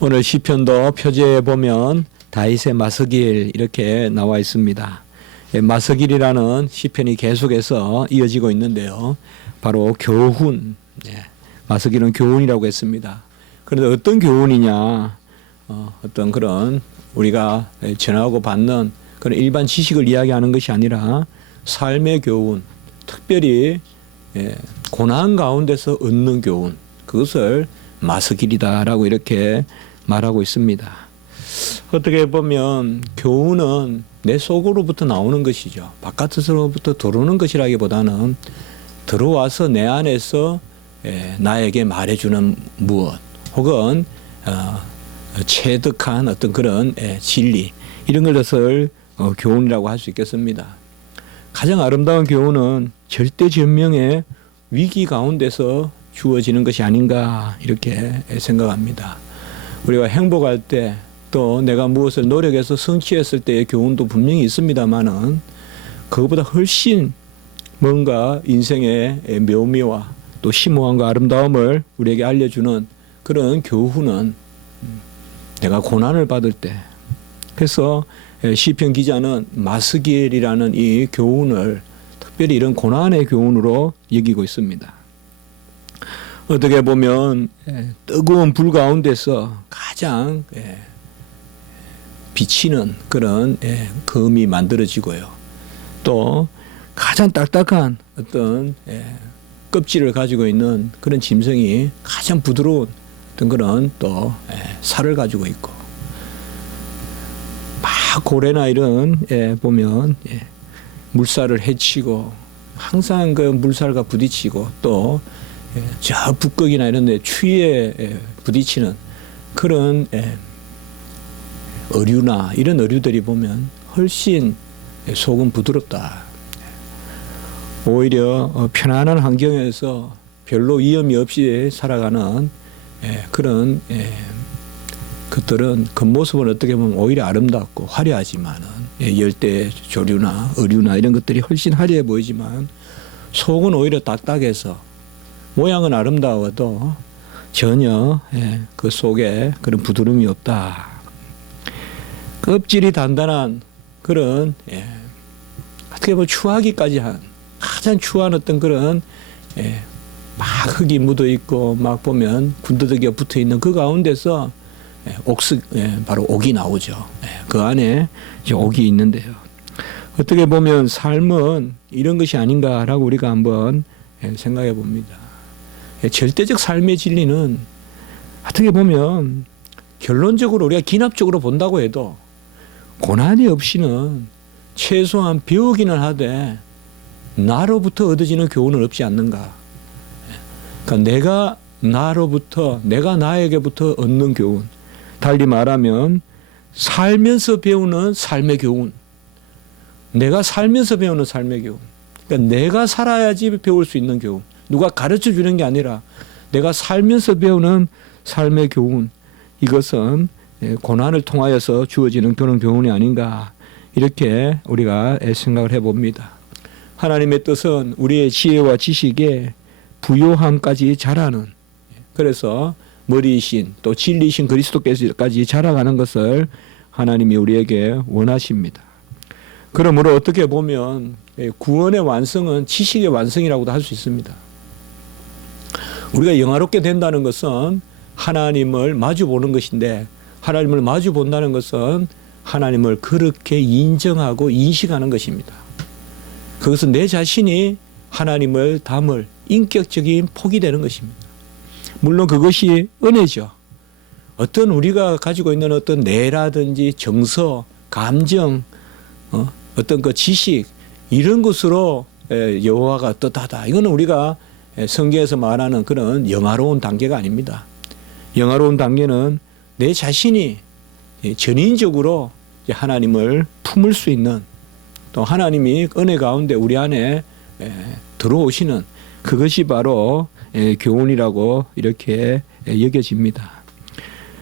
오늘 시편도 표제에 보면 다윗의 마스길 이렇게 나와 있습니다. 마스길이라는 시편이 계속해서 이어지고 있는데요. 바로 교훈, 마스길은 교훈이라고 했습니다. 그런데 어떤 교훈이냐, 어떤 그런 우리가 전하고 받는 그런 일반 지식을 이야기하는 것이 아니라 삶의 교훈, 특별히 고난 가운데서 얻는 교훈, 그것을 마스길이다라고 이렇게 말하고 있습니다. 어떻게 보면 교훈은 내 속으로부터 나오는 것이죠. 바깥으로부터 들어오는 것이라기보다는 들어와서 내 안에서 나에게 말해주는 무엇, 혹은 체득한 어떤 그런 진리, 이런 것을 교훈이라고 할 수 있겠습니다. 가장 아름다운 교훈은 절대절명의 위기 가운데서 주어지는 것이 아닌가 이렇게 생각합니다. 우리가 행복할 때, 또 내가 무엇을 노력해서 성취했을 때의 교훈도 분명히 있습니다만은 그것보다 훨씬 뭔가 인생의 묘미와 또 심오함과 아름다움을 우리에게 알려주는 그런 교훈은 내가 고난을 받을 때, 그래서 시편 기자는 마스길이라는 이 교훈을 특별히 이런 고난의 교훈으로 여기고 있습니다. 어떻게 보면 뜨거운 불 가운데서 가장 비치는 그런 검이 만들어지고요. 또 가장 딱딱한 어떤 껍질을 가지고 있는 그런 짐승이 가장 부드러운 어떤 그런 또 살을 가지고 있고, 막 고래나 이런 보면 물살을 헤치고 항상 그 물살과 부딪히고 또 저 북극이나 이런 데 추위에 부딪히는 그런 어류나 이런 어류들이 보면 훨씬 속은 부드럽다. 오히려 편안한 환경에서 별로 위험이 없이 살아가는 그런 것들은 겉모습은 어떻게 보면 오히려 아름답고 화려하지만은 열대 조류나 어류나 이런 것들이 훨씬 화려해 보이지만 속은 오히려 딱딱해서 모양은 아름다워도 전혀 그 속에 그런 부드러움이 없다. 껍질이 단단한 그런 어떻게 보면 추하기까지 한 가장 추한 어떤 그런 막 흙이 묻어 있고 막 보면 군더더기가 붙어 있는 그 가운데서 바로 옥이 나오죠. 그 안에 이제 옥이 있는데요. 어떻게 보면 삶은 이런 것이 아닌가라고 우리가 한번 생각해 봅니다. 절대적 삶의 진리는 어떻게 보면 결론적으로 우리가 기납적으로 본다고 해도 고난이 없이는 최소한 배우기는 하되 나로부터 얻어지는 교훈은 없지 않는가. 그러니까 내가 나로부터, 내가 나에게부터 얻는 교훈, 달리 말하면 살면서 배우는 삶의 교훈, 내가 살면서 배우는 삶의 교훈, 그러니까 내가 살아야지 배울 수 있는 교훈, 누가 가르쳐 주는 게 아니라 내가 살면서 배우는 삶의 교훈, 이것은 고난을 통하여서 주어지는 그런 교훈이 아닌가 이렇게 우리가 생각을 해봅니다. 하나님의 뜻은 우리의 지혜와 지식에 부요함까지 자라는, 그래서 머리이신 또 진리이신 그리스도께서까지 자라가는 것을 하나님이 우리에게 원하십니다. 그러므로 어떻게 보면 구원의 완성은 지식의 완성이라고도 할 수 있습니다. 우리가 영화롭게 된다는 것은 하나님을 마주보는 것인데, 하나님을 마주본다는 것은 하나님을 그렇게 인정하고 인식하는 것입니다. 그것은 내 자신이 하나님을 담을 인격적인 폭이 되는 것입니다. 물론 그것이 은혜죠. 어떤 우리가 가지고 있는 어떤 뇌라든지 정서, 감정, 어떤 그 지식, 이런 것으로 여호와가 어떻다, 이거는 우리가 성경에서 말하는 그런 영화로운 단계가 아닙니다. 영화로운 단계는 내 자신이 전인적으로 하나님을 품을 수 있는, 또 하나님이 은혜 가운데 우리 안에 들어오시는, 그것이 바로 교훈이라고 이렇게 여겨집니다.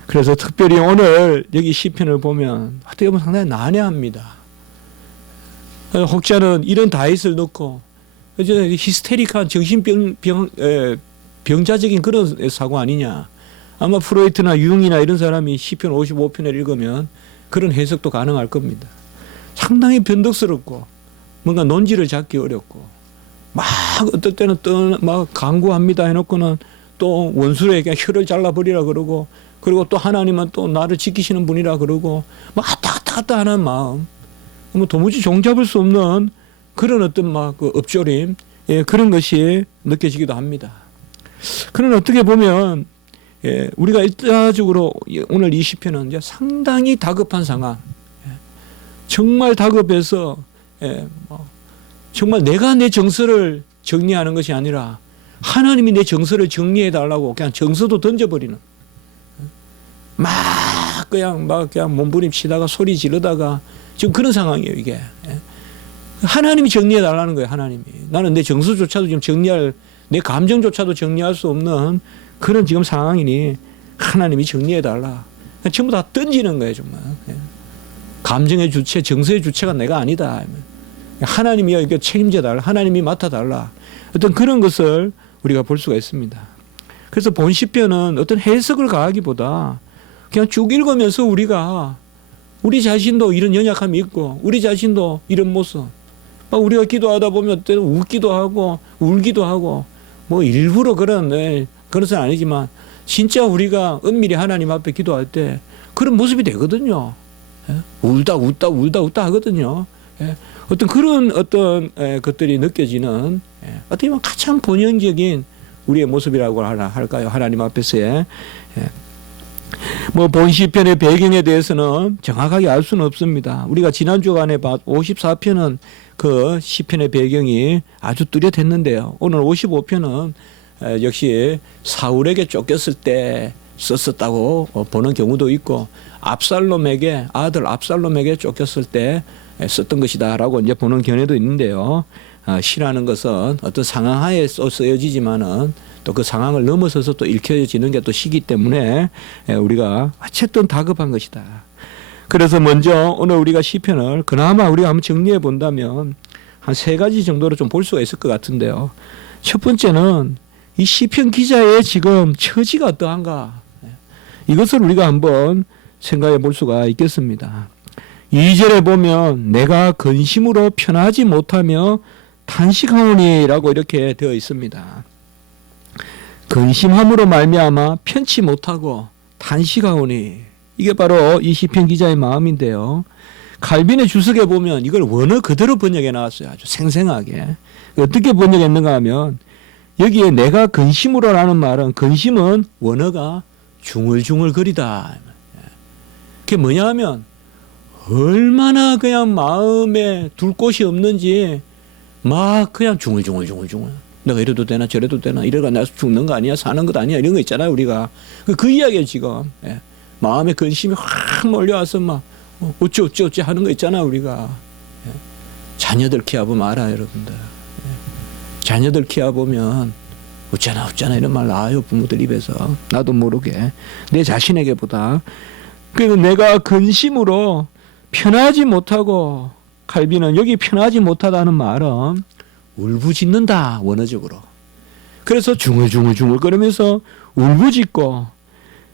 그래서 특별히 오늘 여기 시편을 보면 어떻게 보면 상당히 난해합니다. 혹자는 이런 다윗을 놓고 히스테릭한 정신병자적인 그런 사고 아니냐, 아마 프로이트나 융이나 이런 사람이 시편 55편을 읽으면 그런 해석도 가능할 겁니다. 상당히 변덕스럽고 뭔가 논지를 잡기 어렵고 막 어떨 때는 또 막 강구합니다 해놓고는 또 원수에게 혀를 잘라버리라 그러고 그리고 또 하나님은 또 나를 지키시는 분이라 그러고 막 왔다 하는 마음 뭐 도무지 종잡을 수 없는 그런 어떤 막 그 엎조림 그런 것이 느껴지기도 합니다. 그러나 어떻게 보면 우리가 일차적으로 오늘 이 시편은 이제 상당히 다급한 상황 정말 다급해서 정말 내가 내 정서를 정리하는 것이 아니라 하나님이 내 정서를 정리해 달라고 그냥 정서도 던져버리는 막 그냥 몸부림치다가 소리 지르다가 지금 그런 상황이에요 이게. 하나님이 정리해 달라는 거예요. 하나님이. 나는 내 정서조차도 지금 정리할 내 감정조차도 정리할 수 없는 그런 지금 상황이니 하나님이 정리해 달라. 전부 다 던지는 거예요 정말. 감정의 주체, 정서의 주체가 내가 아니다. 하나님이 이렇게 책임져 달라. 하나님이 맡아 달라. 어떤 그런 것을 우리가 볼 수가 있습니다. 그래서 본 시편은 어떤 해석을 가하기보다 그냥 쭉 읽으면서 우리가 우리 자신도 이런 연약함이 있고 우리 자신도 이런 모습 막 우리가 기도하다 보면 때는 웃기도 하고 울기도 하고 뭐 일부러 그런 것은 아니지만 진짜 우리가 은밀히 하나님 앞에 기도할 때 그런 모습이 되거든요. 울다 하거든요. 어떤 그런 것들이 느껴지는 어떻게 보면 가장 본연적인 우리의 모습이라고 할까요? 하나님 앞에서의. 뭐 본 시편의 배경에 대해서는 정확하게 알 수는 없습니다. 우리가 지난 주간에 54편은 그 시편의 배경이 아주 뚜렷했는데요. 오늘 55편은 역시 사울에게 쫓겼을 때 썼었다고 보는 경우도 있고 아들 압살롬에게 쫓겼을 때 썼던 것이다라고 이제 보는 견해도 있는데요. 시라는 것은 어떤 상황 하에 쓰여지지만은 또 그 상황을 넘어서서 또 읽혀지는 게 또 시기 때문에 우리가 어쨌든 다급한 것이다. 그래서 먼저 오늘 우리가 시편을 그나마 우리가 한번 정리해 본다면 한 3가지 정도로 좀 볼 수가 있을 것 같은데요. 첫 번째는 이 시편 기자의 지금 처지가 어떠한가 이것을 우리가 한번 생각해 볼 수가 있겠습니다. 2절에 보면 내가 근심으로 편하지 못하며 탄식하오니라고 이렇게 되어 있습니다. 근심함으로 말미암아 편치 못하고 탄식하오니 이게 바로 이 시편 기자의 마음인데요. 칼빈의 주석에 보면 이걸 원어 그대로 번역해 나왔어요. 아주 생생하게. 어떻게 번역했는가 하면 여기에 내가 근심으로라는 말은 근심은 원어가 중얼중얼거리다. 그게 뭐냐 하면 얼마나 그냥 마음에 둘 곳이 없는지 막 그냥 중얼중얼 내가 이래도 되나 저래도 되나 이래가 나 죽는 거 아니야 사는 것 아니야 이런 거 있잖아요 우리가 그 이야기예요 지금. 마음에 근심이 확 몰려와서 막 어찌 하는 거 있잖아 우리가. 자녀들 키워보면 알아요 여러분들. 자녀들 키워보면 어쩌나 이런 말 나와요 부모들 입에서 나도 모르게 내 자신에게보다. 그래서 내가 근심으로 편하지 못하고 칼빈은 여기 편하지 못하다는 말은 울부짖는다 원어적으로. 그래서 중얼거리면서 울부짖고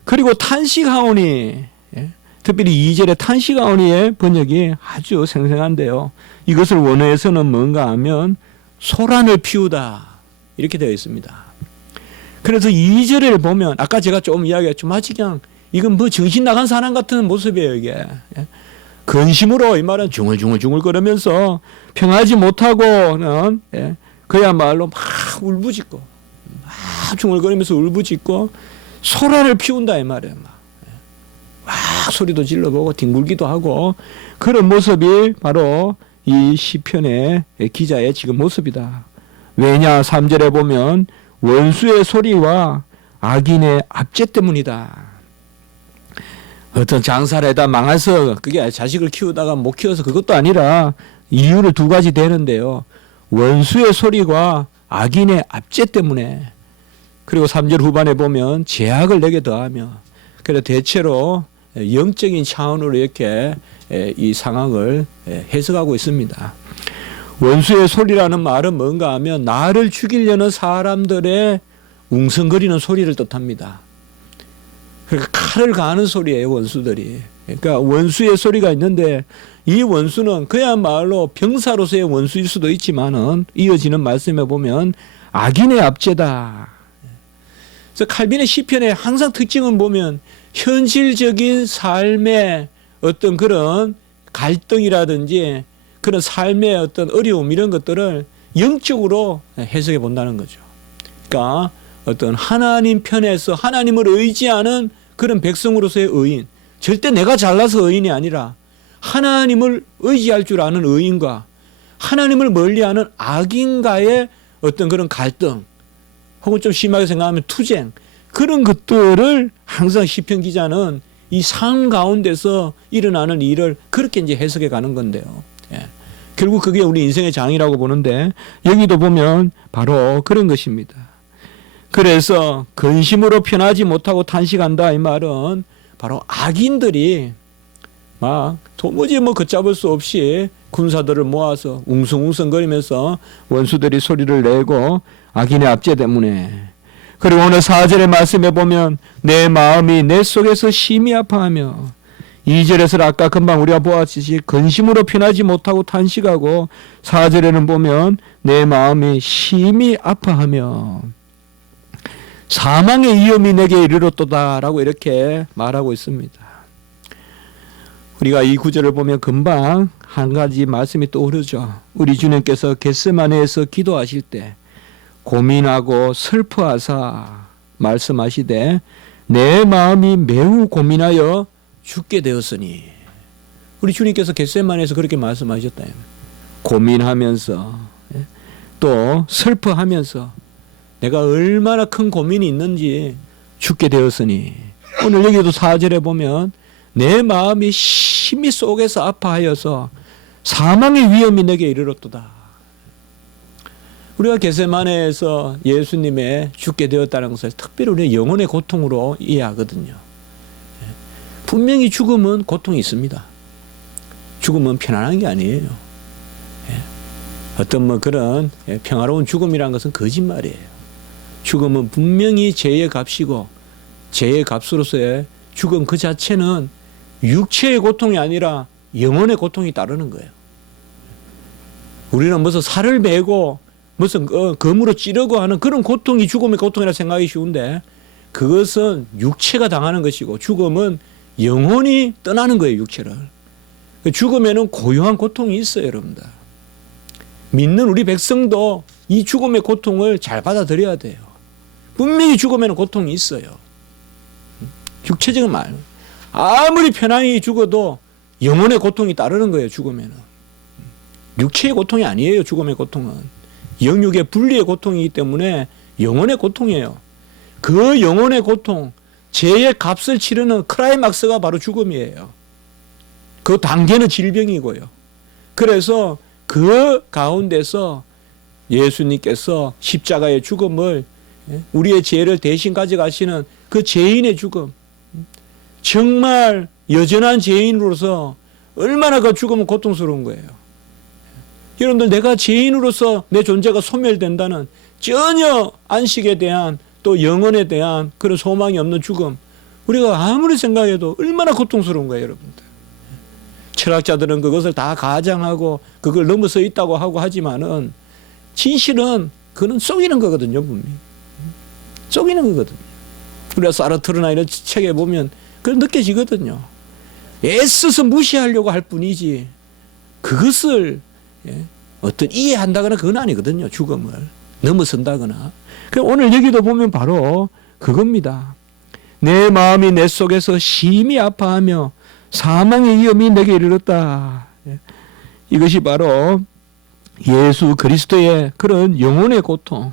그리고 탄식하오니 특별히 2절의 탄식하오니의 번역이 아주 생생한데요. 이것을 원어에서는 뭔가 하면 소란을 피우다 이렇게 되어 있습니다. 그래서 2절을 보면 아까 제가 좀 이야기했죠. 마치 그냥 이건 뭐 정신 나간 사람 같은 모습이에요 이게. 근심으로 이 말은 중얼거리면서 평하지 못하고는 그야말로 막 울부짖고 막 중얼거리면서 울부짖고 소란을 피운다 이 말이에요. 막 소리도 질러보고 뒹굴기도 하고 그런 모습이 바로 이 시편의 기자의 지금 모습이다. 왜냐 3절에 보면 원수의 소리와 악인의 압제 때문이다. 어떤 장사를 해다 망해서 그게 자식을 키우다가 못 키워서 그것도 아니라 이유를 2가지 되는데요. 원수의 소리와 악인의 압제 때문에 그리고 3절 후반에 보면 제약을 내게 더하며 그래서 대체로 영적인 차원으로 이렇게 이 상황을 해석하고 있습니다. 원수의 소리라는 말은 뭔가 하면 나를 죽이려는 사람들의 웅성거리는 소리를 뜻합니다. 그러니까 칼을 가하는 소리예요, 원수들이. 그러니까 원수의 소리가 있는데 이 원수는 그야말로 병사로서의 원수일 수도 있지만은 이어지는 말씀에 보면 악인의 압제다. 그래서 칼빈의 시편에 항상 특징은 보면 현실적인 삶의 어떤 그런 갈등이라든지 그런 삶의 어떤 어려움 이런 것들을 영적으로 해석해 본다는 거죠. 그러니까 어떤 하나님 편에서 하나님을 의지하는 그런 백성으로서의 의인, 절대 내가 잘나서 의인이 아니라 하나님을 의지할 줄 아는 의인과 하나님을 멀리하는 악인과의 어떤 그런 갈등, 혹은 좀 심하게 생각하면 투쟁, 그런 것들을 항상 시편 기자는 이 삶 가운데서 일어나는 일을 그렇게 이제 해석해 가는 건데요. 예. 결국 그게 우리 인생의 장이라고 보는데 여기도 보면 바로 그런 것입니다. 그래서 근심으로 편하지 못하고 탄식한다 이 말은 바로 악인들이 막 도무지 걷잡을 수 없이 군사들을 모아서 웅성웅성거리면서 원수들이 소리를 내고 악인의 압제 때문에. 그리고 오늘 4절의 말씀에 보면 내 마음이 내 속에서 심히 아파하며 2절에서 아까 금방 우리가 보았듯이 근심으로 편하지 못하고 탄식하고 4절에는 보면 내 마음이 심히 아파하며 사망의 위험이 내게 이르렀도다라고 이렇게 말하고 있습니다. 우리가 이 구절을 보면 금방 한 가지 말씀이 떠오르죠. 우리 주님께서 겟세마네에서 기도하실 때 고민하고 슬퍼하사 말씀하시되 내 마음이 매우 고민하여 죽게 되었으니. 우리 주님께서 겟세마네에서 그렇게 말씀하셨다. 고민하면서 또 슬퍼하면서 내가 얼마나 큰 고민이 있는지 죽게 되었으니. 오늘 여기도 4절에 보면 내 마음이 심히 속에서 아파하여서 사망의 위험이 내게 이르렀도다. 우리가 겟세마네에서 예수님의 죽게 되었다는 것을 특별히 우리가 영혼의 고통으로 이해하거든요. 분명히 죽음은 고통이 있습니다. 죽음은 편안한 게 아니에요. 어떤 그런 평화로운 죽음이라는 것은 거짓말이에요. 죽음은 분명히 죄의 값이고 죄의 값으로서의 죽음 그 자체는 육체의 고통이 아니라 영혼의 고통이 따르는 거예요. 우리는 무슨 살을 베고 무슨 검으로 찌르고 하는 그런 고통이 죽음의 고통이라 생각하기 쉬운데 그것은 육체가 당하는 것이고 죽음은 영혼이 떠나는 거예요. 육체를. 죽음에는 고요한 고통이 있어요. 여러분들. 믿는 우리 백성도 이 죽음의 고통을 잘 받아들여야 돼요. 분명히 죽음에는 고통이 있어요. 육체적인 말. 아무리 편안히 죽어도 영혼의 고통이 따르는 거예요. 죽음에는. 육체의 고통이 아니에요. 죽음의 고통은. 영육의 분리의 고통이기 때문에 영혼의 고통이에요. 그 영혼의 고통, 죄의 값을 치르는 크라이막스가 바로 죽음이에요. 그 단계는 질병이고요. 그래서 그 가운데서 예수님께서 십자가의 죽음을 우리의 죄를 대신 가져가시는 그 죄인의 죽음, 정말 여전한 죄인으로서 얼마나 그 죽음은 고통스러운 거예요. 여러분들, 내가 죄인으로서 내 존재가 소멸된다는 전혀 안식에 대한 또 영혼에 대한 그런 소망이 없는 죽음, 우리가 아무리 생각해도 얼마나 고통스러운 거예요. 여러분들. 철학자들은 그것을 다 가장하고 그걸 넘어서 있다고 하고 하지만은 진실은 그는 속이는 거거든요. 분명히 속이는 거거든요. 우리가 사르트르나 이런 책에 보면 그건 느껴지거든요. 애써서 무시하려고 할 뿐이지 그것을 어떤 이해한다거나 그건 아니거든요. 죽음을 넘어선다거나. 오늘 여기도 보면 바로 그겁니다. 내 마음이 내 속에서 심히 아파하며 사망의 위험이 내게 이르렀다. 이것이 바로 예수 그리스도의 그런 영혼의 고통,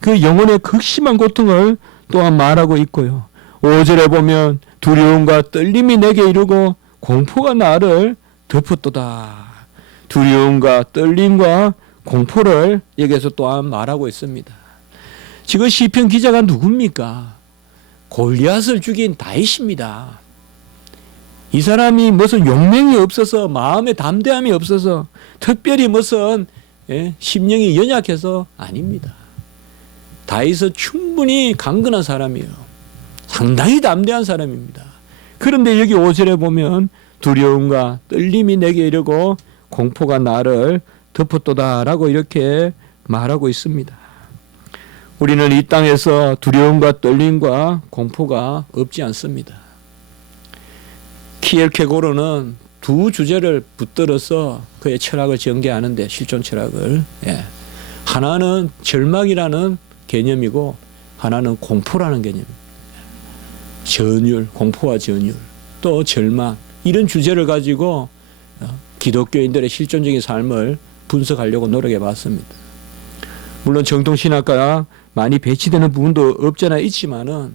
그 영혼의 극심한 고통을 또한 말하고 있고요. 5절에 보면 두려움과 떨림이 내게 이르고 공포가 나를 덮었도다. 두려움과 떨림과 공포를 여기서 또한 말하고 있습니다. 지금 시편 기자가 누굽니까? 골리앗을 죽인 다윗입니다. 이 사람이 무슨 용맹이 없어서 마음의 담대함이 없어서 특별히 무슨 심령이 연약해서 아닙니다. 다윗은 충분히 강건한 사람이에요. 상당히 담대한 사람입니다. 그런데 여기 5절에 보면 두려움과 떨림이 내게 이르고 공포가 나를 덮었도다라고 이렇게 말하고 있습니다. 우리는 이 땅에서 두려움과 떨림과 공포가 없지 않습니다. 키엘케고르는 두 주제를 붙들어서 그의 철학을 전개하는데, 실존 철학을, 하나는 절망이라는 개념이고 하나는 공포라는 개념입니다. 전율, 공포와 전율, 또 절망, 이런 주제를 가지고 기독교인들의 실존적인 삶을 분석하려고 노력해 봤습니다. 물론 정통신학과 많이 배치되는 부분도 없잖아 있지만은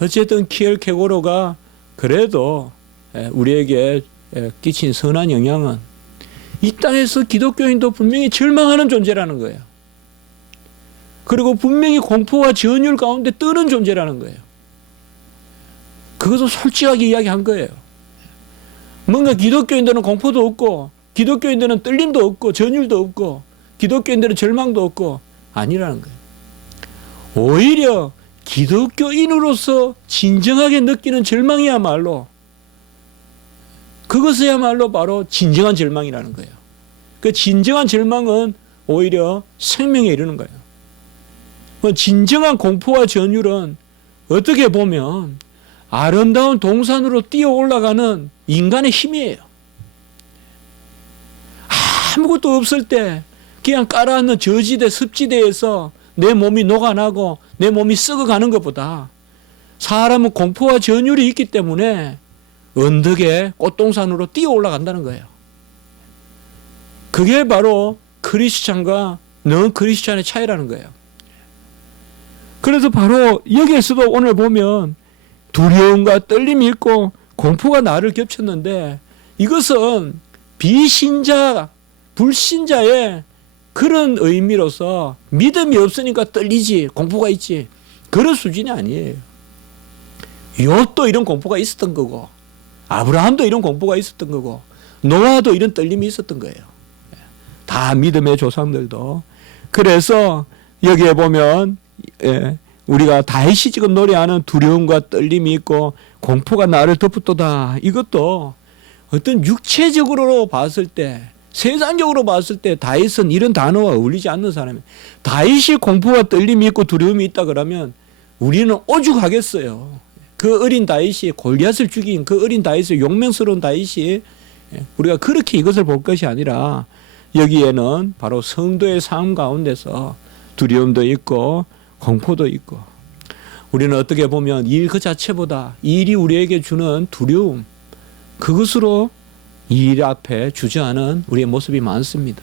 어쨌든 키엘케고르가 그래도 우리에게 끼친 선한 영향은 이 땅에서 기독교인도 분명히 절망하는 존재라는 거예요. 그리고 분명히 공포와 전율 가운데 뜨는 존재라는 거예요. 그것도 솔직하게 이야기한 거예요. 뭔가 기독교인들은 공포도 없고, 기독교인들은 떨림도 없고, 전율도 없고, 기독교인들은 절망도 없고, 아니라는 거예요. 오히려 기독교인으로서 진정하게 느끼는 절망이야말로, 그것이야말로 바로 진정한 절망이라는 거예요. 그 진정한 절망은 오히려 생명에 이르는 거예요. 진정한 공포와 전율은 어떻게 보면 아름다운 동산으로 뛰어 올라가는 인간의 힘이에요. 아무것도 없을 때 그냥 깔아앉는 저지대, 습지대에서 내 몸이 녹아나고 내 몸이 썩어가는 것보다 사람은 공포와 전율이 있기 때문에 언덕에 꽃동산으로 뛰어 올라간다는 거예요. 그게 바로 크리스찬과 넌 크리스찬의 차이라는 거예요. 그래서 바로 여기에서도 오늘 보면 두려움과 떨림이 있고 공포가 나를 겹쳤는데, 이것은 비신자, 불신자의 그런 의미로서 믿음이 없으니까 떨리지, 공포가 있지, 그런 수준이 아니에요. 욥도 이런 공포가 있었던 거고, 아브라함도 이런 공포가 있었던 거고, 노아도 이런 떨림이 있었던 거예요. 다 믿음의 조상들도. 그래서 여기에 보면 우리가 다윗이 지금 노래하는 두려움과 떨림이 있고 공포가 나를 덮었도다, 이것도 어떤 육체적으로 봤을 때, 세상적으로 봤을 때 다윗은 이런 단어와 어울리지 않는 사람이에요. 다윗이 공포와 떨림이 있고 두려움이 있다 그러면 우리는 오죽하겠어요. 그 어린 다윗이 골리앗을 죽인 그 어린 다윗의 용맹스러운 다윗이, 우리가 그렇게 이것을 볼 것이 아니라 여기에는 바로 성도의 삶 가운데서 두려움도 있고 공포도 있고, 우리는 어떻게 보면 일 그 자체보다 일이 우리에게 주는 두려움, 그것으로 일 앞에 주저하는 우리의 모습이 많습니다.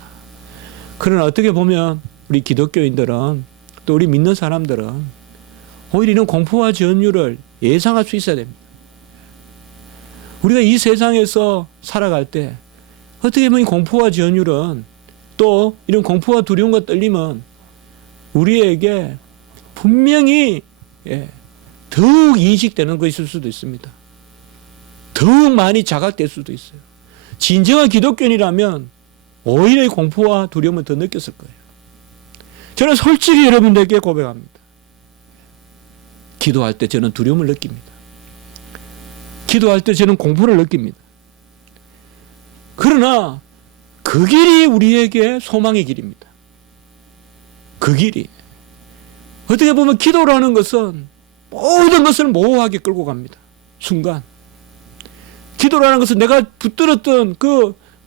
그러나 어떻게 보면 우리 기독교인들은, 또 우리 믿는 사람들은 오히려 이런 공포와 전율을 예상할 수 있어야 됩니다. 우리가 이 세상에서 살아갈 때 어떻게 보면 공포와 전율은, 또 이런 공포와 두려움과 떨림은 우리에게 분명히 더욱 인식되는 것일 수도 있습니다. 더욱 많이 자각될 수도 있어요. 진정한 기독교인이라면 오히려 이 공포와 두려움을 더 느꼈을 거예요. 저는 솔직히 여러분들에게 고백합니다. 기도할 때 저는 두려움을 느낍니다. 기도할 때 저는 공포를 느낍니다. 그러나 그 길이 우리에게 소망의 길입니다. 그 길이. 어떻게 보면 기도라는 것은 모든 것을 모호하게 끌고 갑니다. 순간. 기도라는 것은 내가 붙들었던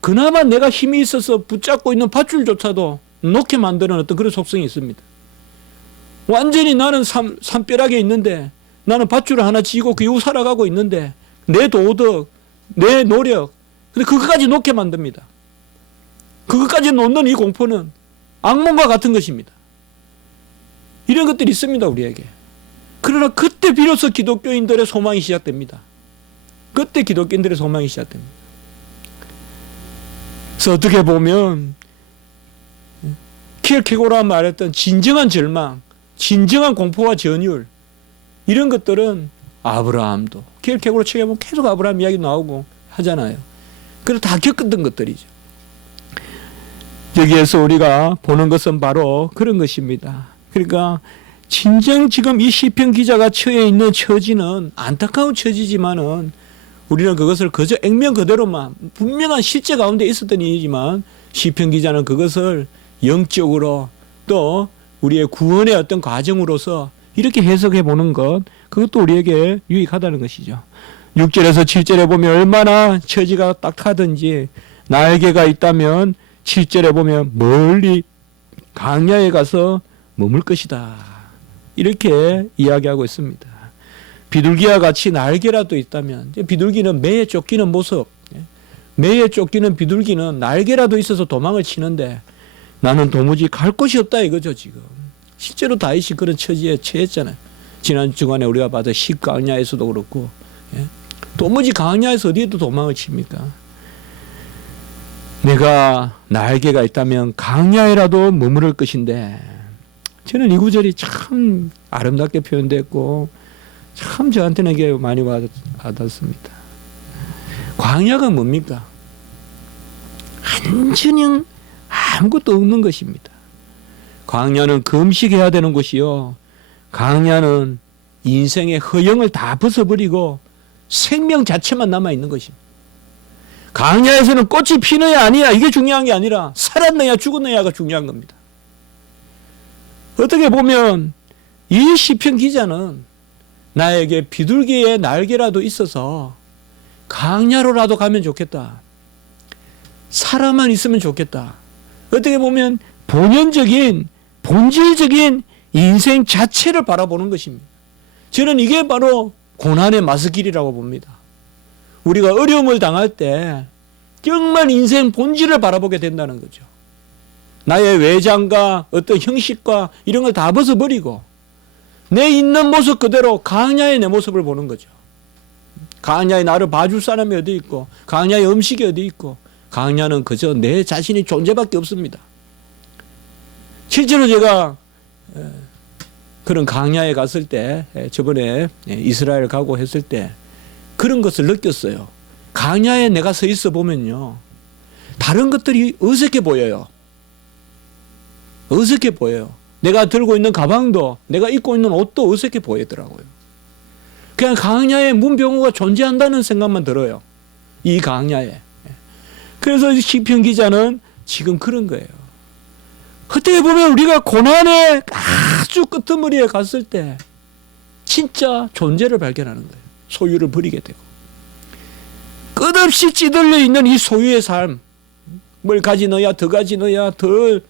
그나마 내가 힘이 있어서 붙잡고 있는 밧줄조차도 놓게 만드는 어떤 그런 속성이 있습니다. 완전히 나는 산벼락에 있는데, 나는 밧줄을 하나 쥐고 그 이후 살아가고 있는데, 내 도덕, 내 노력, 근데 그것까지 놓게 만듭니다. 그것까지 놓는 이 공포는 악몽과 같은 것입니다. 이런 것들이 있습니다, 우리에게. 그러나 그때 비로소 기독교인들의 소망이 시작됩니다. 그때 기독교인들의 소망이 시작됩니다. 그래서 어떻게 보면 키엘케고르가 말했던 진정한 절망, 진정한 공포와 전율, 이런 것들은 아브라함도, 키엘케고르 책에 보면 계속 아브라함 이야기 나오고 하잖아요. 그래서 다 겪었던 것들이죠. 여기에서 우리가 보는 것은 바로 그런 것입니다. 그러니까 진정 지금 이 시편 기자가 처해 있는 처지는 안타까운 처지지만은 우리는 그것을 그저 액면 그대로만 분명한 실제 가운데 있었던 일이지만 시편 기자는 그것을 영적으로 또 우리의 구원의 어떤 과정으로서 이렇게 해석해 보는 것, 그것도 우리에게 유익하다는 것이죠. 6절에서 7절에 보면 얼마나 처지가 딱하든지 날개가 있다면 7절에 보면 멀리 강야에 가서 머물 것이다. 이렇게 이야기하고 있습니다. 비둘기와 같이 날개라도 있다면, 비둘기는 매에 쫓기는 모습, 매에 쫓기는 비둘기는 날개라도 있어서 도망을 치는데 나는 도무지 갈 곳이 없다 이거죠. 지금 실제로 다윗이 그런 처지에 처했잖아요. 지난 주간에 우리가 봤던 십강야에서도 그렇고, 도무지 강야에서 어디에도 도망을 칩니까? 내가 날개가 있다면 강야에라도 머무를 것인데, 저는 이 구절이 참 아름답게 표현됐고 참 저한테는 이게 많이 와닿습니다. 광야가 뭡니까? 한전형 아무것도 없는 것입니다. 광야는 금식해야 되는 곳이요, 광야는 인생의 허영을 다 벗어버리고 생명 자체만 남아있는 것입니다. 광야에서는 꽃이 피느냐 아니냐 이게 중요한 게 아니라 살았느냐 죽었느냐가 중요한 겁니다. 어떻게 보면 이 시편 기자는 나에게 비둘기의 날개라도 있어서 광야로라도 가면 좋겠다, 사람만 있으면 좋겠다, 어떻게 보면 본연적인 본질적인 인생 자체를 바라보는 것입니다. 저는 이게 바로 고난의 마스길이라고 봅니다. 우리가 어려움을 당할 때 정말 인생 본질을 바라보게 된다는 거죠. 나의 외장과 어떤 형식과 이런 걸 다 벗어버리고 내 있는 모습 그대로 광야의 내 모습을 보는 거죠. 광야에 나를 봐줄 사람이 어디 있고, 광야의 음식이 어디 있고, 광야는 그저 내 자신이 존재밖에 없습니다. 실제로 제가 그런 광야에 갔을 때, 저번에 이스라엘 가고 했을 때 그런 것을 느꼈어요. 광야에 내가 서 있어 보면요, 다른 것들이 어색해 보여요. 어색해 보여요. 내가 들고 있는 가방도, 내가 입고 있는 옷도 어색해 보이더라고요. 그냥 광야에 문병호가 존재한다는 생각만 들어요. 이 광야에. 그래서 시편 기자는 지금 그런 거예요. 어떻게 보면 우리가 고난의 아주 끄트머리에 갔을 때 진짜 존재를 발견하는 거예요. 소유를 버리게 되고. 끝없이 찌들려 있는 이 소유의 삶, 뭘 가지느냐, 더 가지느냐, 더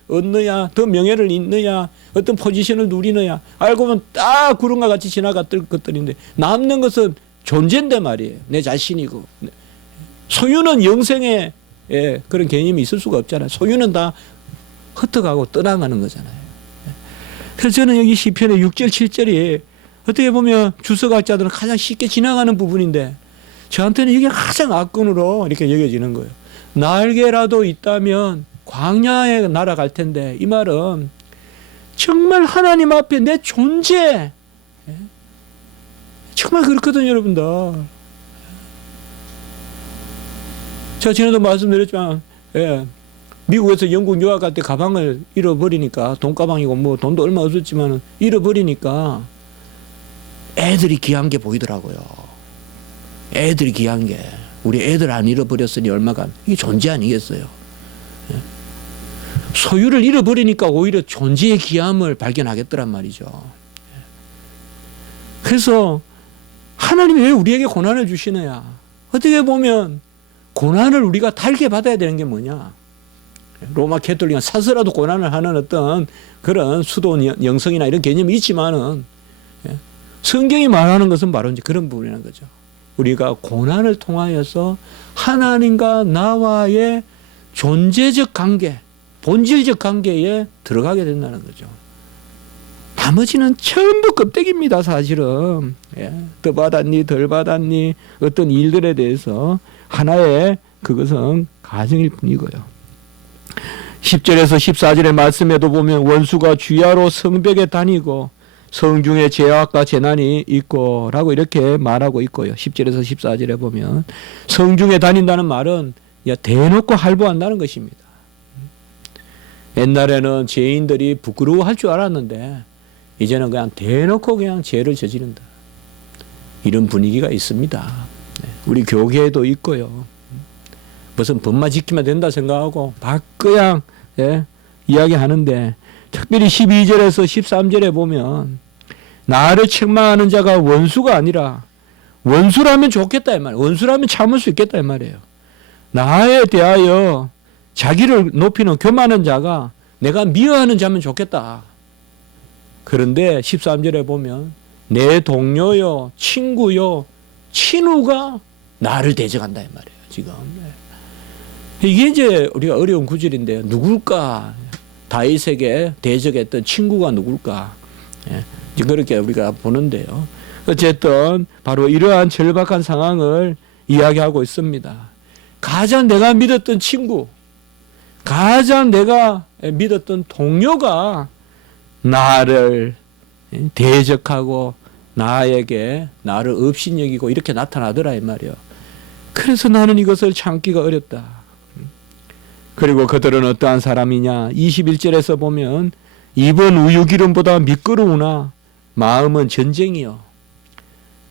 얻느냐, 더 명예를 잇느냐, 어떤 포지션을 누리느냐, 알고 보면 딱 구름과 같이 지나갔던 것들인데 남는 것은 존재인데 말이에요. 내 자신이고. 소유는 영생의 그런 개념이 있을 수가 없잖아요. 소유는 다 흩어가고 떠나가는 거잖아요. 그래서 저는 여기 시편의 6절, 7절이 어떻게 보면 주석학자들은 가장 쉽게 지나가는 부분인데 저한테는 이게 가장 압권으로 이렇게 여겨지는 거예요. 날개라도 있다면 광야에 날아갈 텐데, 이 말은 정말 하나님 앞에 내 존재, 정말 그렇거든요, 여러분들. 제가 지난도 말씀드렸지만, 미국에서 영국 유학 갈 때 가방을 잃어버리니까, 돈가방이고 뭐 돈도 얼마 없었지만 잃어버리니까 애들이 귀한 게 보이더라고요. 애들이 귀한 게. 우리 애들 안 잃어버렸으니 얼마가, 이게 존재 아니겠어요? 소유를 잃어버리니까 오히려 존재의 귀함을 발견하겠더란 말이죠. 그래서 하나님이 왜 우리에게 고난을 주시느냐? 어떻게 보면 고난을 우리가 달게 받아야 되는 게 뭐냐? 로마 캐톨릭은 사서라도 고난을 하는 어떤 그런 수도 영성이나 이런 개념이 있지만은 성경이 말하는 것은 바로 이제 그런 부분이라는 거죠. 우리가 고난을 통하여서 하나님과 나와의 존재적 관계, 본질적 관계에 들어가게 된다는 거죠. 나머지는 전부 껍데기입니다, 사실은. 더 받았니, 덜 받았니, 어떤 일들에 대해서 하나의 그것은 가정일 뿐이고요. 10절에서 14절의 말씀에도 보면 원수가 주야로 성벽에 다니고 성중에 죄악과 재난이 있고 라고 이렇게 말하고 있고요. 10절에서 14절에 보면 성중에 다닌다는 말은 대놓고 할보한다는 것입니다. 옛날에는 죄인들이 부끄러워할 줄 알았는데 이제는 그냥 대놓고 그냥 죄를 저지른다. 이런 분위기가 있습니다. 우리 교계에도 있고요. 무슨 법만 지키면 된다 생각하고 막 그냥 이야기하는데, 특별히 12절에서 13절에 보면 나를 책망하는 자가 원수가 아니라, 원수라면 좋겠다 이 말이에요. 원수라면 참을 수 있겠다 이 말이에요. 나에 대하여 자기를 높이는 교만한 자가 내가 미워하는 자면 좋겠다. 그런데 13절에 보면 내 동료요, 친구요, 친우가 나를 대적한다 이 말이에요. 지금 이게 이제 우리가 어려운 구절인데, 누굴까? 다윗에게 대적했던 친구가 누굴까? 그렇게 우리가 보는데요. 어쨌든 바로 이러한 절박한 상황을 이야기하고 있습니다. 가장 내가 믿었던 친구, 가장 내가 믿었던 동료가 나를 대적하고 나에게 나를 업신여기고 이렇게 나타나더라 이 말이요. 그래서 나는 이것을 참기가 어렵다. 그리고 그들은 어떠한 사람이냐? 21절에서 보면 입은 우유기름보다 미끄러우나 마음은 전쟁이요.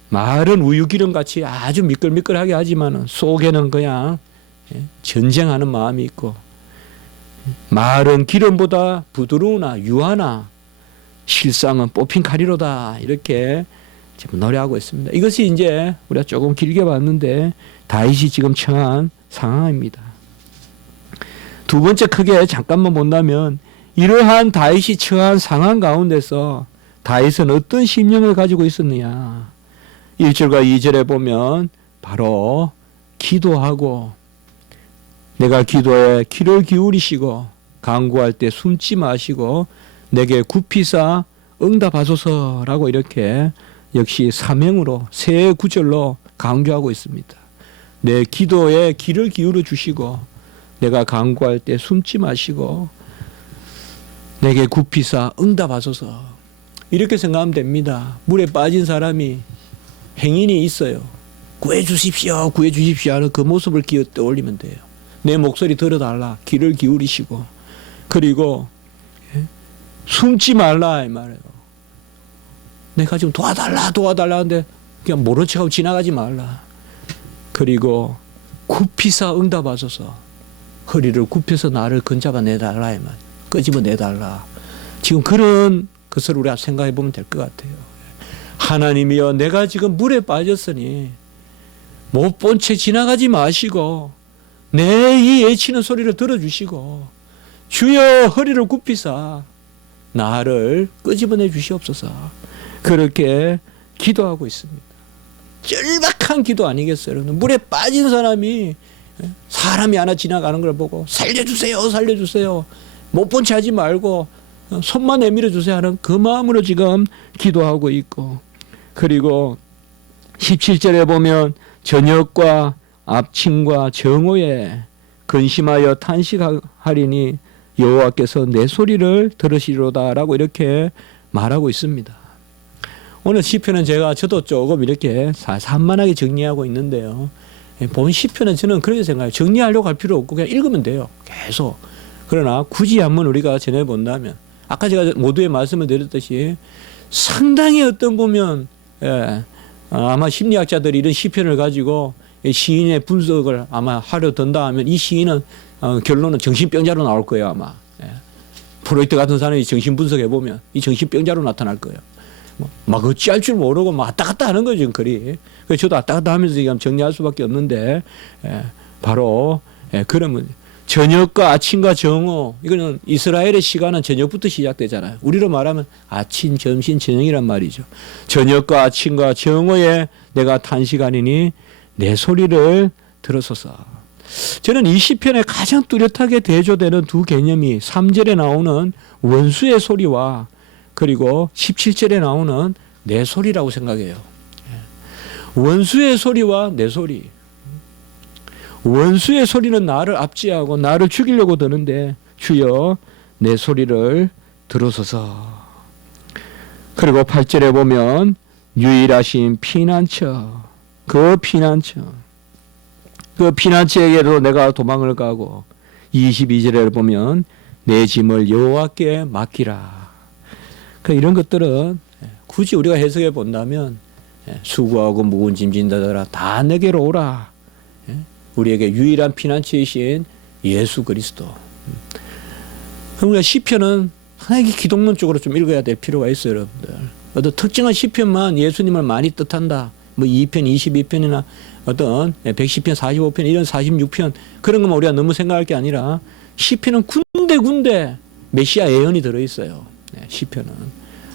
말은 우유기름같이 아주 미끌미끌하게 하지만 속에는 그냥 전쟁하는 마음이 있고, 말은 기름보다 부드러우나 유하나 실상은 뽑힌 칼이로다. 이렇게 지금 노래하고 있습니다. 이것이 이제 우리가 조금 길게 봤는데 다윗이 지금 처한 상황입니다. 두 번째 크게 잠깐만 본다면, 이러한 다윗이 처한 상황 가운데서 다윗은 어떤 심령을 가지고 있었느냐. 1절과 2절에 보면 바로 기도하고, 내가 기도에 귀를 기울이시고 간구할 때 숨지 마시고 내게 굽히사 응답하소서라고 이렇게 역시 사명으로 세 구절로 강조하고 있습니다. 내 기도에 귀를 기울여 주시고 내가 간구할 때 숨지 마시고 내게 굽히사 응답하소서. 이렇게 생각하면 됩니다. 물에 빠진 사람이 행인이 있어요. 구해주십시오, 구해주십시오 하는 그 모습을 떠올리면 돼요. 내 목소리 들어달라, 귀를 기울이시고, 그리고 숨지 말라 이 말이에요. 내가 지금 도와달라 하는데 그냥 모른 척하고 지나가지 말라. 그리고 굽히사 응답하소서. 허리를 굽혀서 나를 건잡아 내달라 이 말. 끄집어 내달라. 지금 그런 것을 우리가 생각해 보면 될 것 같아요. 하나님이여, 내가 지금 물에 빠졌으니 못 본 채 지나가지 마시고 내 이 애치는 소리를 들어주시고 주여 허리를 굽히사 나를 끄집어내 주시옵소서. 그렇게 기도하고 있습니다. 절박한 기도 아니겠어요? 물에 빠진 사람이 하나 지나가는 걸 보고 살려주세요, 살려주세요, 못 본 채 하지 말고 손만 내밀어 주세요 하는 그 마음으로 지금 기도하고 있고, 그리고 17절에 보면 저녁과 압침과 정오에 근심하여 탄식하리니 여호와께서 내 소리를 들으시리로다라고 이렇게 말하고 있습니다. 오늘 시편은 저도 조금 이렇게 산만하게 정리하고 있는데요. 본 시편은 저는 그렇게 생각해요. 정리하려고 할 필요 없고 그냥 읽으면 돼요. 계속. 그러나 굳이 한번 우리가 전해본다면, 아까 제가 모두에 말씀을 드렸듯이 상당히 어떤 보면 아마 심리학자들이 이런 시편을 가지고 시인의 분석을 아마 하려 든다 하면 이 시인은 결론은 정신병자로 나올 거예요 아마. 프로이트 같은 사람이 정신 분석해 보면 이 정신병자로 나타날 거예요. 막 어찌할 줄 모르고 막 왔다 갔다 하는 거죠 글이. 그래서 저도 왔다 갔다 하면서 지금 정리할 수밖에 없는데, 바로 그러면 저녁과 아침과 정오, 이거는 이스라엘의 시간은 저녁부터 시작되잖아요. 우리로 말하면 아침, 점심, 저녁이란 말이죠. 저녁과 아침과 정오에 내가 탄식하니니 내 소리를 들으소서. 저는 이 시편에 가장 뚜렷하게 대조되는 두 개념이 3절에 나오는 원수의 소리와 그리고 17절에 나오는 내 소리라고 생각해요. 원수의 소리와 내 소리. 원수의 소리는 나를 압제하고 나를 죽이려고 드는데 주여 내 소리를 들으소서. 그리고 8절에 보면 유일하신 피난처, 그 피난처에게로 내가 도망을 가고, 22절에 보면 내 짐을 여호와께 맡기라. 이런 것들은 굳이 우리가 해석해 본다면 수고하고 무거운 짐 진다더라 다 내게로 오라. 우리에게 유일한 피난처이신 예수 그리스도. 우리가 시편은 하나의 기독론적으로 좀 읽어야 될 필요가 있어요, 여러분들. 어떤 특정한 시편만 예수님을 많이 뜻한다. 뭐 2편, 22편이나 어떤 110편, 45편, 이런 46편 그런 것만 우리가 너무 생각할 게 아니라 시편은 군데군데 메시아 예언이 들어있어요. 시편은.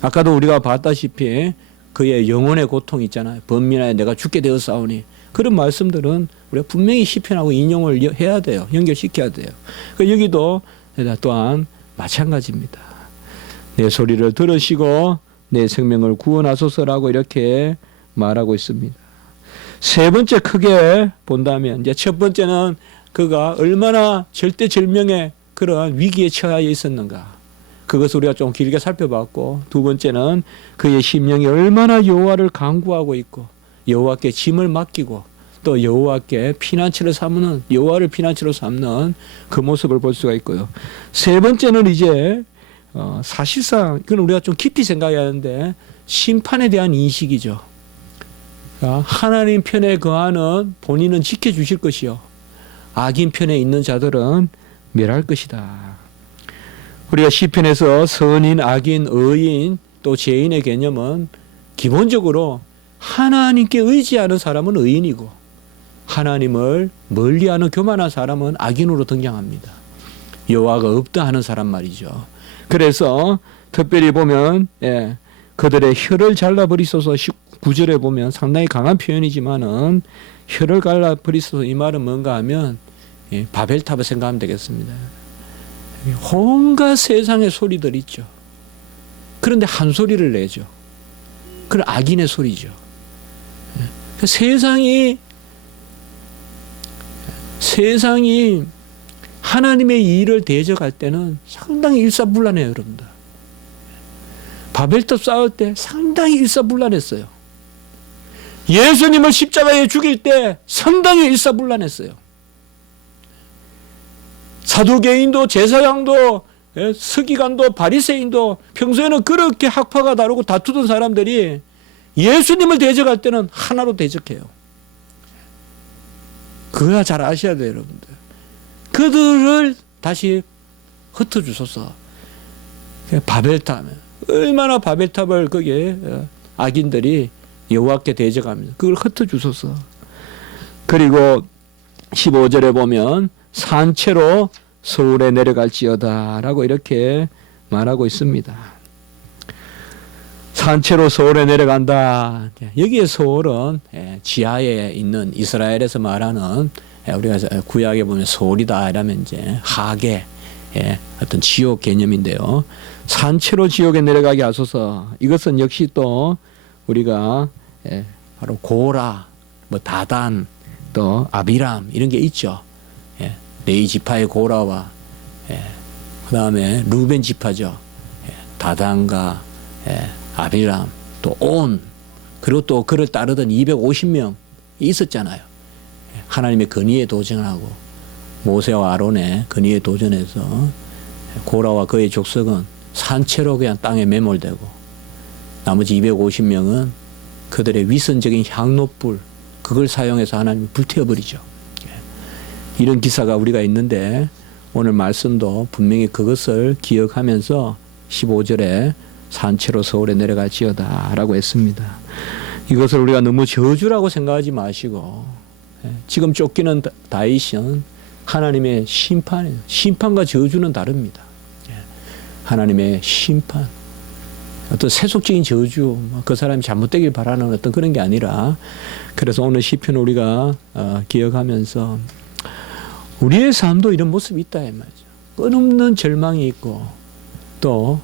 아까도 우리가 봤다시피 그의 영혼의 고통 있잖아요. 번민하여 내가 죽게 되었사오니. 그런 말씀들은 우리가 분명히 시편하고 인용을 해야 돼요. 연결시켜야 돼요. 여기도 또한 마찬가지입니다. 내 소리를 들으시고 내 생명을 구원하소서라고 이렇게 말하고 있습니다. 세 번째 크게 본다면 이제 첫 번째는 그가 얼마나 절대절명의 그런 위기에 처하여 있었는가. 그것을 우리가 좀 길게 살펴봤고, 두 번째는 그의 심령이 얼마나 여호와를 간구하고 있고 여호와께 짐을 맡기고 또 여호와께 피난처를 삼는, 여호와를 피난처로 삼는 그 모습을 볼 수가 있고요. 세 번째는 이제 사실상 이건 우리가 좀 깊이 생각해야 하는데 심판에 대한 인식이죠. 하나님 편에 거하는 본인은 지켜주실 것이요 악인 편에 있는 자들은 멸할 것이다. 우리가 시편에서 선인, 악인, 의인 또 죄인의 개념은 기본적으로 하나님께 의지하는 사람은 의인이고 하나님을 멀리하는 교만한 사람은 악인으로 등장합니다. 여호와가 없다 하는 사람 말이죠. 그래서 특별히 보면 그들의 혀를 잘라버리소서 19절에 보면 상당히 강한 표현이지만은 혀를 잘라버리소서 이 말은 뭔가 하면 바벨탑을 생각하면 되겠습니다. 온갖 세상의 소리들 있죠. 그런데 한 소리를 내죠. 그건 악인의 소리죠. 세상이 하나님의 일을 대적할 때는 상당히 일사불란해요, 여러분들. 바벨탑 쌓을 때 상당히 일사불란했어요. 예수님을 십자가에 죽일 때 상당히 일사불란했어요. 사두개인도 제사장도 서기관도 바리새인도 평소에는 그렇게 학파가 다르고 다투던 사람들이 예수님을 대적할 때는 하나로 대적해요. 그거야 잘 아셔야 돼요, 여러분들. 그들을 다시 흩어주소서. 바벨탑, 얼마나 바벨탑을 거기에 악인들이 여호와께 대적합니다. 그걸 흩어주소서. 그리고 15절에 보면 산채로 서울에 내려갈지어다 라고 이렇게 말하고 있습니다. 산채로 서울에 내려간다. 여기에 서울은 지하에 있는 이스라엘에서 말하는 우리가 구약에 보면 서울이다 이러면 이제 하계 어떤 지옥 개념인데요. 산채로 지옥에 내려가게 하소서. 이것은 역시 또 우리가 바로 고라, 뭐 다단, 또 아비람 이런 게 있죠. 레위 지파의 고라와 그 다음에 루벤 지파죠. 다단과 아비람, 또 온, 그리고 또 그를 따르던 250명 있었잖아요. 하나님의 건의에 도전하고 모세와 아론의 건의에 도전해서 고라와 그의 족속은 산채로 그냥 땅에 매몰되고 나머지 250명은 그들의 위선적인 향로불 그걸 사용해서 하나님이 불태워버리죠. 이런 기사가 우리가 있는데 오늘 말씀도 분명히 그것을 기억하면서 15절에 산채로 서울에 내려갈지어다 라고 했습니다. 이것을 우리가 너무 저주라고 생각하지 마시고 지금 쫓기는 다윗은 하나님의 심판이에요. 심판과 저주는 다릅니다. 하나님의 심판, 어떤 세속적인 저주, 그 사람이 잘못되길 바라는 어떤 그런 게 아니라, 그래서 오늘 시편을 우리가 기억하면서 우리의 삶도 이런 모습이 있다 이 말이죠. 끝없는 절망이 있고 또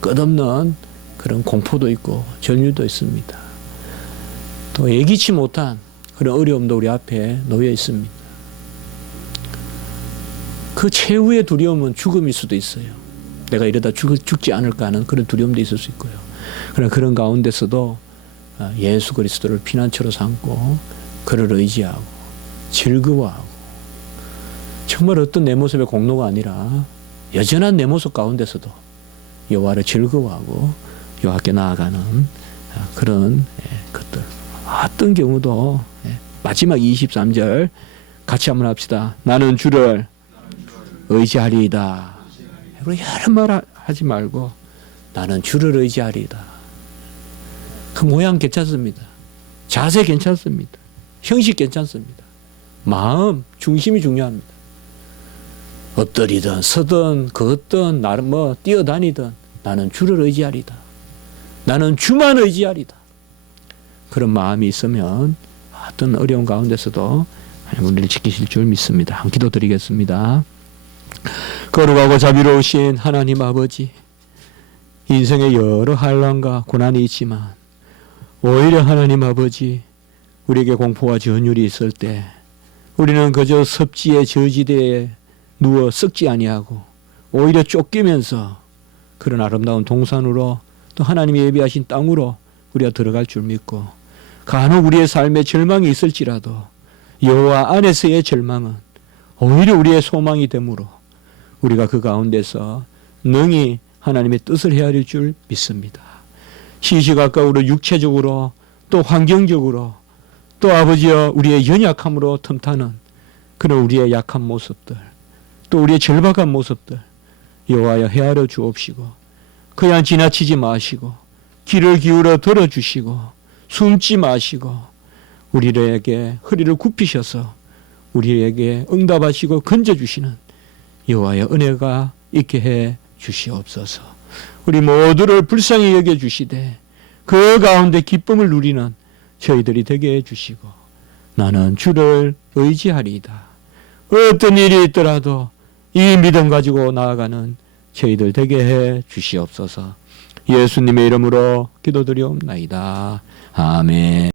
끝없는 그런 공포도 있고 전율도 있습니다. 또 예기치 못한 그런 어려움도 우리 앞에 놓여 있습니다. 그 최후의 두려움은 죽음일 수도 있어요. 내가 이러다 죽지 않을까 하는 그런 두려움도 있을 수 있고요. 그러나 그런 가운데서도 예수 그리스도를 피난처로 삼고 그를 의지하고 즐거워하고 정말 어떤 내 모습의 공로가 아니라 여전한 내 모습 가운데서도 여호와를 즐거워하고 여호와께 나아가는 그런 것들. 어떤 경우도 마지막 23절 같이 한번 합시다. 나는 주를 의지하리이다. 여러 말 하지 말고 나는 주를 의지하리이다. 그 모양 괜찮습니다. 자세 괜찮습니다. 형식 괜찮습니다. 마음 중심이 중요합니다. 엎드리든 서든 걷든 나름 뛰어다니든 나는 주를 의지하리다. 나는 주만 의지하리다. 그런 마음이 있으면 어떤 어려운 가운데서도 하나님 우리를 지키실 줄 믿습니다. 한 기도 드리겠습니다. 거룩하고 자비로우신 하나님 아버지, 인생에 여러 환난과 고난이 있지만 오히려 하나님 아버지, 우리에게 공포와 전율이 있을 때 우리는 그저 섭지의 저지대에 누워 썩지 아니하고 오히려 쫓기면서 그런 아름다운 동산으로 또 하나님이 예비하신 땅으로 우리가 들어갈 줄 믿고, 간혹 우리의 삶에 절망이 있을지라도 여호와 안에서의 절망은 오히려 우리의 소망이 되므로 우리가 그 가운데서 능히 하나님의 뜻을 헤아릴 줄 믿습니다. 시시각각으로 육체적으로 또 환경적으로 또 아버지여 우리의 연약함으로 틈타는 그런 우리의 약한 모습들, 또 우리의 절박한 모습들 여호와여 헤아려 주옵시고, 그냥 지나치지 마시고 귀를 기울여 들어주시고 숨지 마시고 우리에게 허리를 굽히셔서 우리에게 응답하시고 건져주시는 여호와의 은혜가 있게 해 주시옵소서. 우리 모두를 불쌍히 여겨주시되 그 가운데 기쁨을 누리는 저희들이 되게 해주시고, 나는 주를 의지하리이다. 어떤 일이 있더라도 이 믿음 가지고 나아가는 저희들 되게 해 주시옵소서. 예수님의 이름으로 기도드리옵나이다. 아멘.